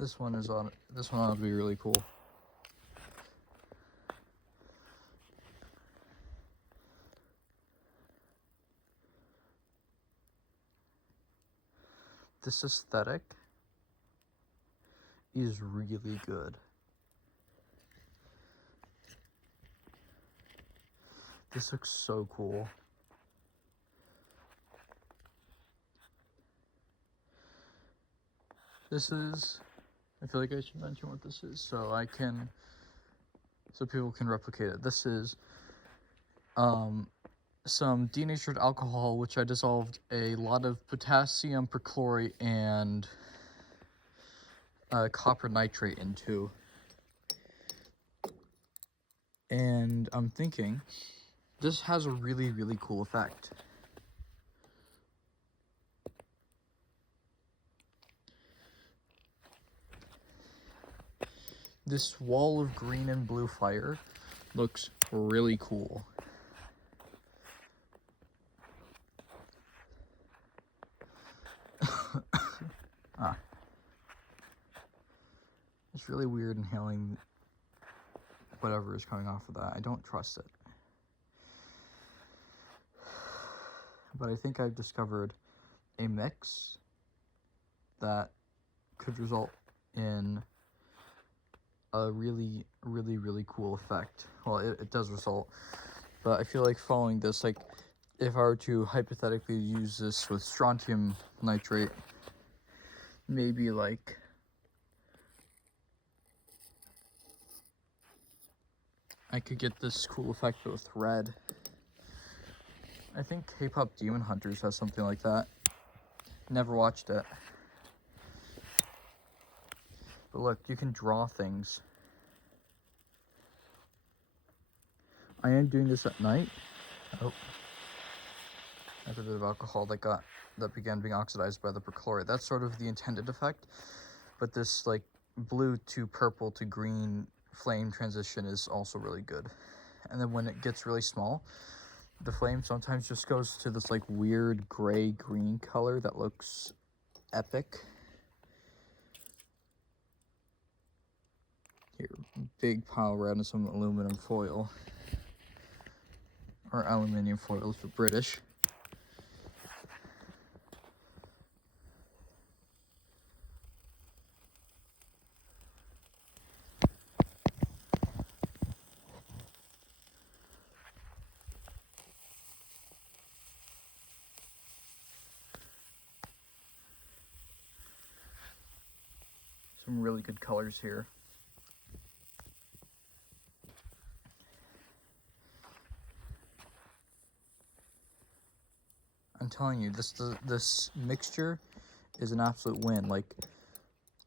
This one ought to be really cool. This aesthetic is really good. This looks so cool. This is, I feel like I should mention what this is so people can replicate it. This is some denatured alcohol, which I dissolved a lot of potassium perchlorate and copper nitrate into. And I'm thinking, this has a really, really cool effect. This wall of green and blue fire looks really cool. It's really weird inhaling whatever is coming off of that. I don't trust it. But I think I've discovered a mix that could result in a really, really, really cool effect. Well, it does result, but I feel like following this, like, if I were to hypothetically use this with strontium nitrate, maybe like I could get this cool effect with red. I think K-Pop Demon Hunters has something like that. Never watched it. But look, you can draw things. I am doing this at night. Oh. That's a bit of alcohol that began being oxidized by the perchlorate. That's sort of the intended effect. But this like blue to purple to green flame transition is also really good. And then when it gets really small, the flame sometimes just goes to this like weird gray-green color that looks epic. Here, big pile red and some aluminum foil. Or aluminium foil for British. Some really good colors here. I'm telling you, this mixture is an absolute win. Like,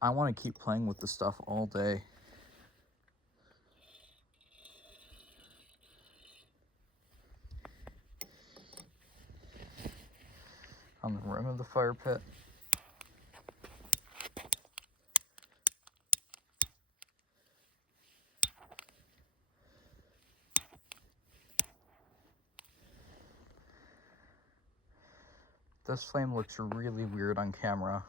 I want to keep playing with this stuff all day. On the rim of the fire pit. This flame looks really weird on camera.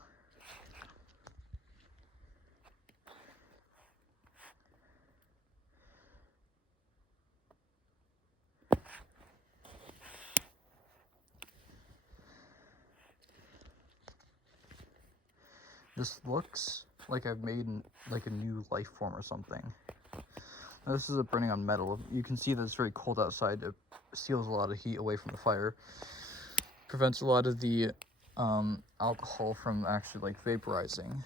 This looks like I've made like a new life form or something. Now, this is burning on metal. You can see that it's very cold outside. It seals a lot of heat away from the fire. Prevents a lot of the alcohol from actually like vaporizing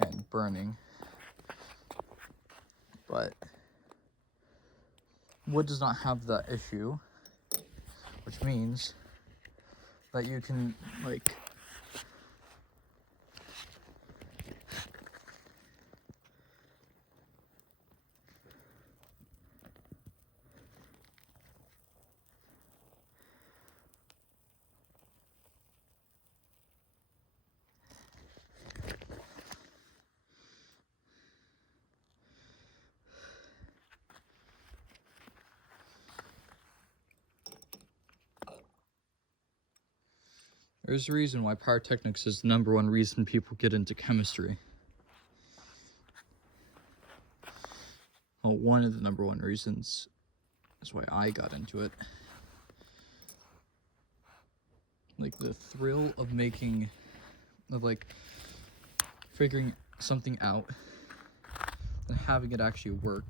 and burning. But wood does not have that issue, which means that you can like There's a reason why pyrotechnics is the #1 reason people get into chemistry. Well, one of the #1 reasons is why I got into it. Like, the thrill of figuring something out and having it actually work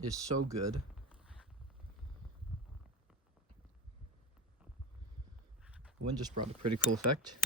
is so good. The wind just brought a pretty cool effect.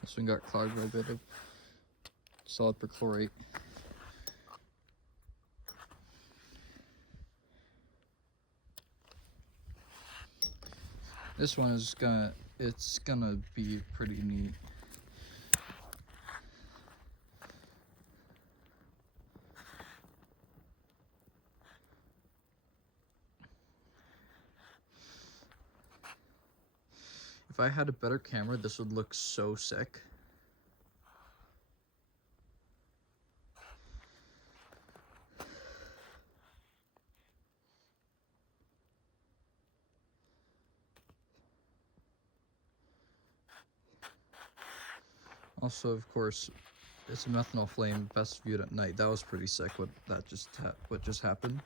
This one got clogged by a bit of solid perchlorate. This one is it's gonna be pretty neat. If I had a better camera, this would look so sick. Also, of course, it's a methanol flame, best viewed at night. That was pretty sick. What just happened.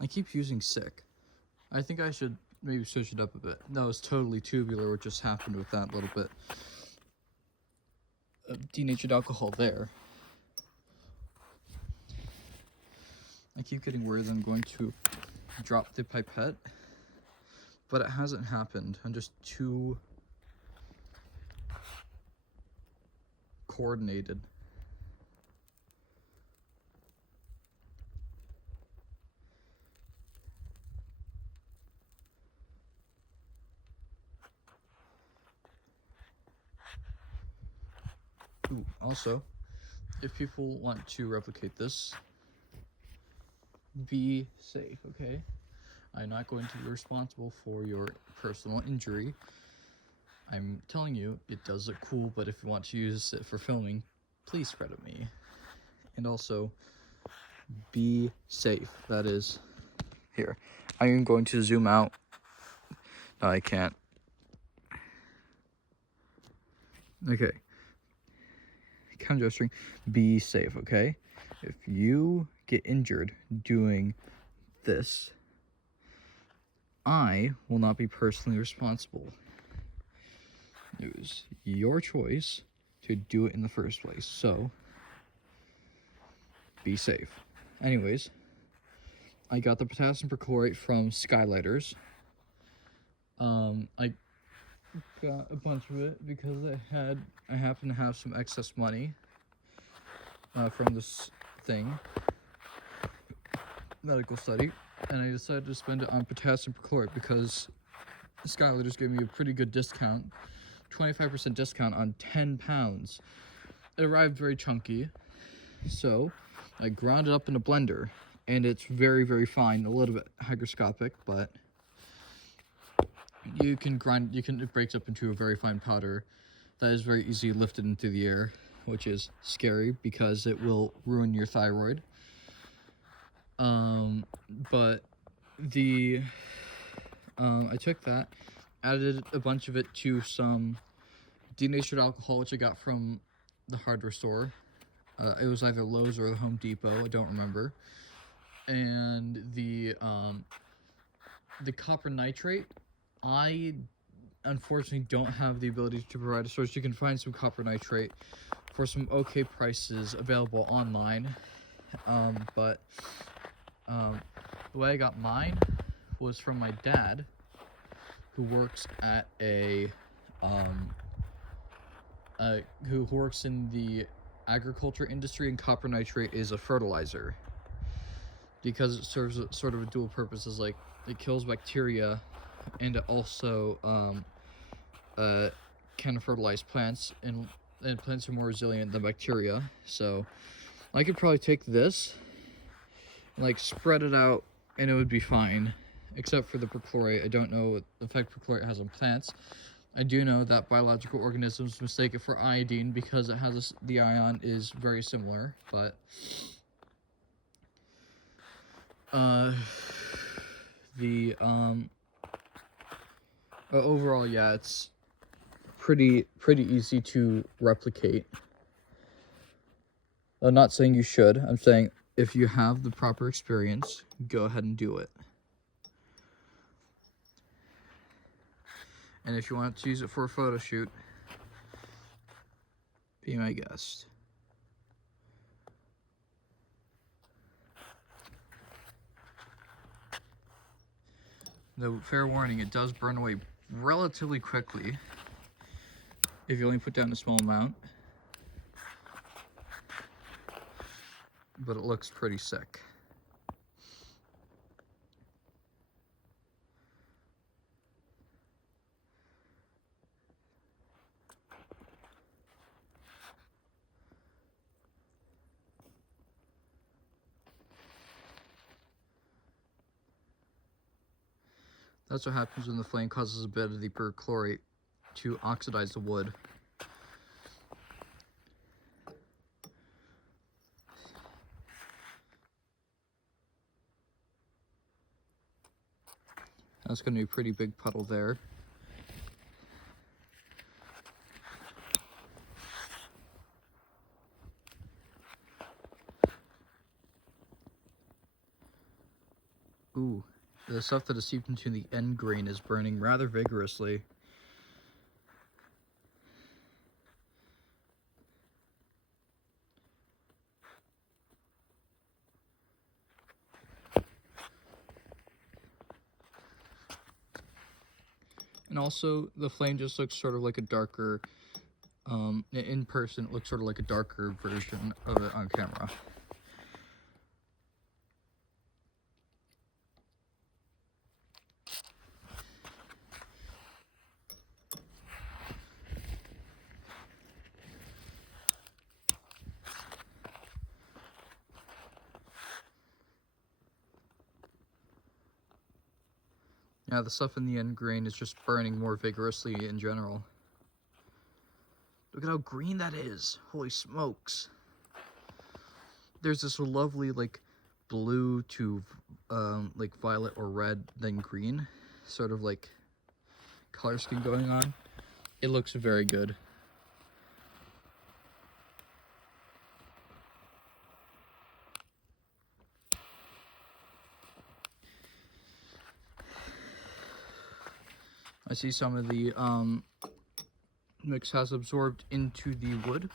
I keep using sick. I think I should maybe switch it up a bit. That was totally tubular. What just happened with that little bit of denatured alcohol there. I keep getting worried that I'm going to drop the pipette, but it hasn't happened. I'm just too coordinated. Ooh, also, if people want to replicate this, be safe, okay? I'm not going to be responsible for your personal injury. I'm telling you, it does look cool, but if you want to use it for filming, please credit me. And also, be safe. That is, here. I am going to zoom out. No, I can't. Okay. Count gesturing. Be safe, okay? If you get injured doing this, I will not be personally responsible. It was your choice to do it in the first place, so be safe. Anyways, I got the potassium perchlorate from Skylighters. I got a bunch of it because I happen to have some excess money from this thing, medical study, and I decided to spend it on potassium perchlorate because Skylighters gave me a pretty good discount, 25% discount on 10 pounds. It arrived very chunky, so I ground it up in a blender, and it's very, very fine, a little bit hygroscopic, but it breaks up into a very fine powder that is very easily lifted into the air, which is scary because it will ruin your thyroid. But I took that, added a bunch of it to some denatured alcohol, which I got from the hardware store. It was either Lowe's or the Home Depot, I don't remember. And the copper nitrate, I unfortunately don't have the ability to provide a source. You can find some copper nitrate for some okay prices available online. But the way I got mine was from my dad, who works at a who works in the agriculture industry, and copper nitrate is a fertilizer because it serves sort of a dual purpose. Is like it kills bacteria, and it also can fertilize plants, and plants are more resilient than bacteria. So I could probably take this, like spread it out, and it would be fine, except for the perchlorate. I don't know what effect perchlorate has on plants. I do know that biological organisms mistake it for iodine because it has the ion is very similar, but overall, yeah, it's pretty easy to replicate. I'm not saying you should. I'm saying if you have the proper experience, go ahead and do it. And if you want to use it for a photo shoot, be my guest. Though, fair warning, it does burn away relatively quickly if you only put down a small amount. But it looks pretty sick. That's what happens when the flame causes a bit of the perchlorate to oxidize the wood. That's going to be a pretty big puddle there. Ooh, the stuff that is seeped into the end grain is burning rather vigorously. And also, the flame just looks sort of like a darker, in person, it looks sort of like a darker version of it on camera. Yeah, the stuff in the end grain is just burning more vigorously in general. Look at how green that is. Holy smokes. There's this lovely, like, blue to, like, violet or red, then green. Sort of, like, color scheme going on. It looks very good. I see some of the, mix has absorbed into the wood.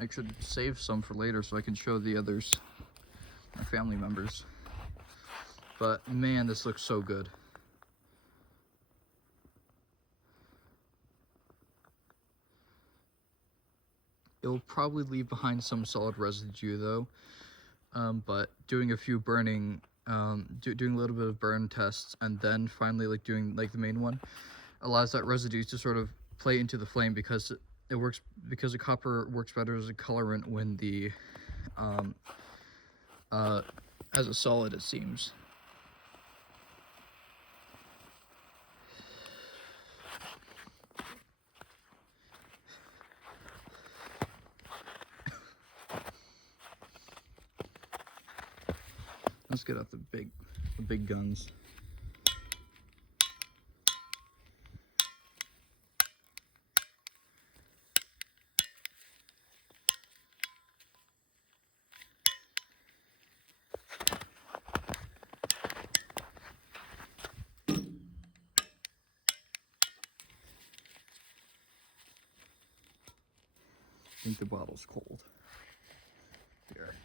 I should save some for later so I can show the others, my family members. But man, this looks so good. It'll probably leave behind some solid residue though, but doing a few burning, doing a little bit of burn tests and then finally like doing like the main one allows that residue to sort of play into the flame because it works, because the copper works better as a colorant when the as a solid, it seems. Let's get out the big guns. I think the bottle's cold. Here,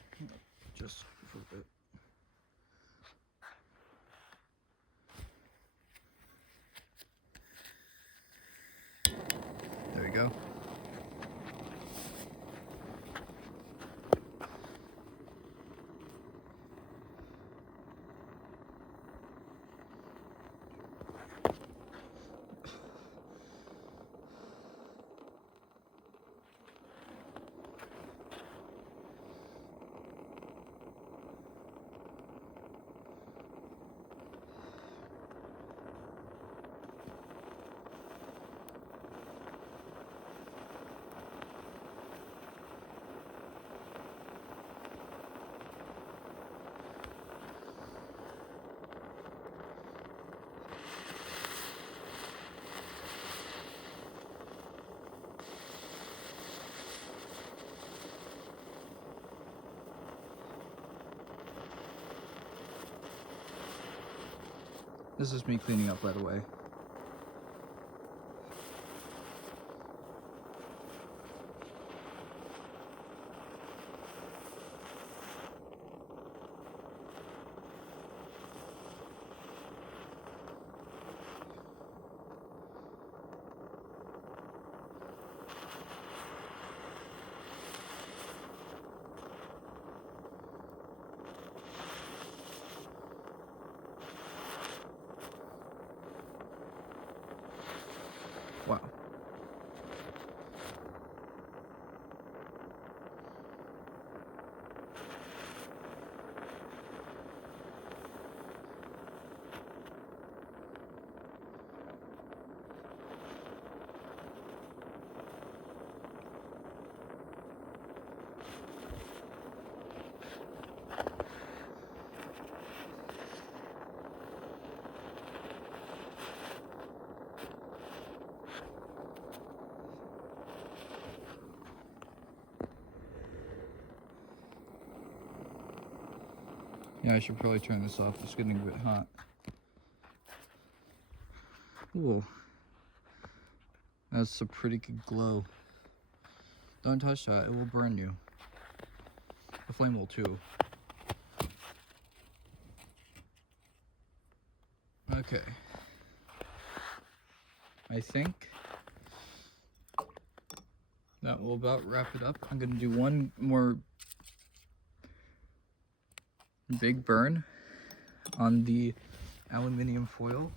just for a bit. This is me cleaning up, by the way. Wow. Yeah, I should probably turn this off. It's getting a bit hot. Ooh. That's a pretty good glow. Don't touch that, it will burn you. The flame will too. Okay. I think that will about wrap it up. I'm gonna do one more big burn on the aluminum foil.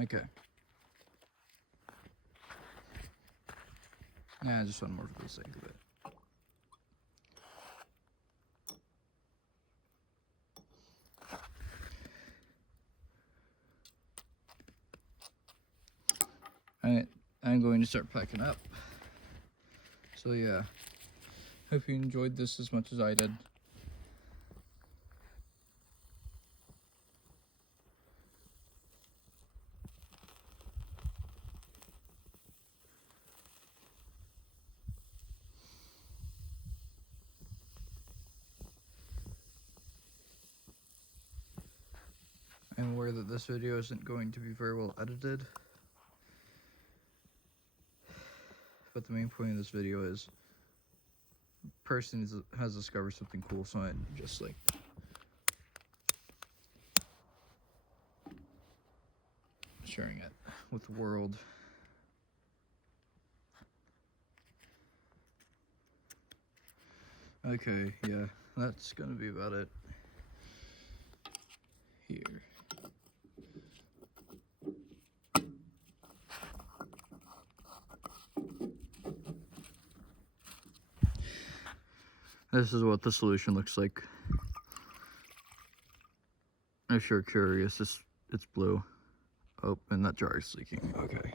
Okay. Nah, just one more for the sake of it. I'm going to start packing up. So yeah, hope you enjoyed this as much as I did. I'm aware that this video isn't going to be very well edited, but the main point of this video is the person has discovered something cool, so I'm just like sharing it with the world. Okay, yeah, that's gonna be about it here. This is what the solution looks like. If you're curious, it's blue. Oh, and that jar is leaking. Okay.